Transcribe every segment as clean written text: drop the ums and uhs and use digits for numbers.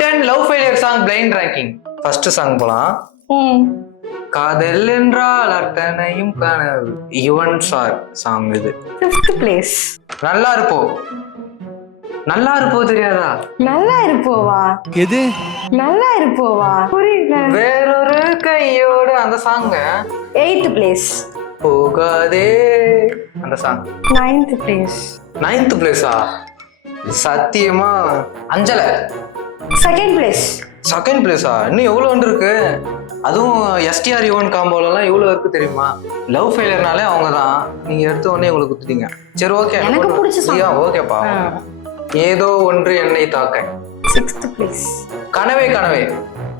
10 love failure song blind ranking. First song போலாம். காதல் என்றால் அத்தனையும் கனவு. யுவன் சாங் இது. 5th place. நல்லா இருப்போ. நல்லா இருப்போ தெரியாதா? நல்லா இருப்போவா? எது? நல்லா இருப்போவா? புரியல. வேறொரு கையோட அந்த சாங். 8th place. போகாதே அந்த சாங். 9th place. 9th பிளேஸா? சத்தியமா அஞ்சல. 2nd place. செகண்ட் பிளேஸா? இன்னும் எவ்வளவு வந்து இருக்கு? அதுவும் எஸ்டிஆர் யுவன் காம்போலாம் எவ்வளவு இருக்கு தெரியுமா? லவ் ஃபெயிலியர்னாலே அவங்க தான். நீங்க எடுத்த உடனே உங்களுக்கு கொடுத்துட்டீங்க. சரி ஓகே, எனக்கு பிடிச்ச சாங். ஓகேப்பா. ஏதோ ஒன்று என்னை தாக்க. 6th place. கனவே கனவே.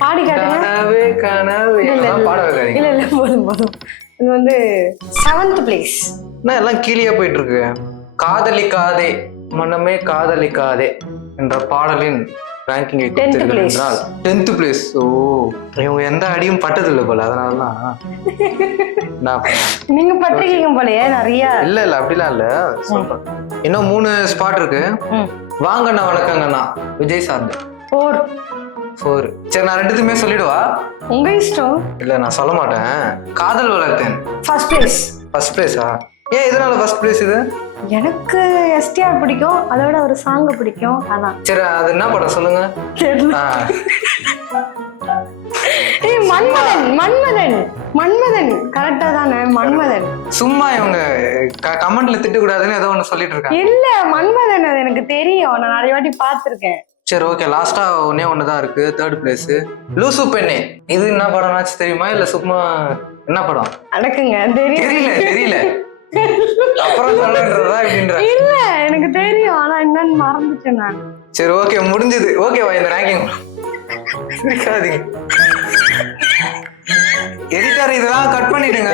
பாடி காட்டுங்க. கனவே கனவே. பாடவே காட்டுங்க. இல்ல இல்ல போதும் போதும். இது வந்து 7th place. நான் எல்லாம் கீழே போயிட்டு இருக்கு. காதலிக்காதே மனமே காதலிக்காதே என்ற பாடலின் ரேங்கிங்கை கொடுத்திருக்கிறது என்றால் 10th பிளேஸ். ஓ, இவங்க எந்த அடியும் பட்டது இல்லை போல, அதனாலதான் நீங்க பட்டிருக்கீங்க போலயே நிறைய. இல்ல இல்ல அப்படிலாம் இல்ல சொல்றேன். இன்னும் 3 ஸ்பாட் இருக்கு. வாங்கண்ணா வணக்கங்கண்ணா விஜய் சார்ந்து 4. சரி நான் 2த்துமே சொல்லிடுவா? உங்க இஷ்டம். இல்ல நான் சொல்ல மாட்டேன். காதல் வளர்த்தேன். First place. ஃபர்ஸ்ட் பிளேஸா? ஏன் இதனால ஃபர்ஸ்ட் பிளேஸ் இது? எனக்கு எஸ்டிஆர் பிடிக்கும், அதோட ஒரு சாங் பிடிக்கும். அதான். சரி அது என்ன படம் சொல்லுங்க. ஏய் மன்மதன் மன்மதன் மன்மதன் கரெக்டா தானே? மன்மதன். சும்மா இவங்க கமெண்ட்ல திட்ட கூடாதுன்னு ஏதோ ஒண்ணு சொல்லிட்டு இருக்காங்க. இல்ல மன்மதன் அது எனக்கு தெரியும், நான் நிறைய வாட்டி பாத்துருக்கேன். சரி ஓகே, லாஸ்டா ஒண்ணுதான் இருக்கு. 3rd பிளேஸ் லூசு பெண்ணே. இது என்ன படம்னாச்சு தெரியுமா? இல்ல சும்மா என்ன படம்? அடக்குங்க. தெரியல தெரியல அப்புறம் சொல்றதா அப்படின்ற. இல்ல எனக்கு தெரியும், ஆனா என்னன்னு மறந்துட்டேன் நான். சரி ஓகே முடிஞ்சது. ஓகேவா இந்த ரேங்கிங்? இருக்காதீங்க எடிட்டர், இதெல்லாம் கட் பண்ணிடுங்க.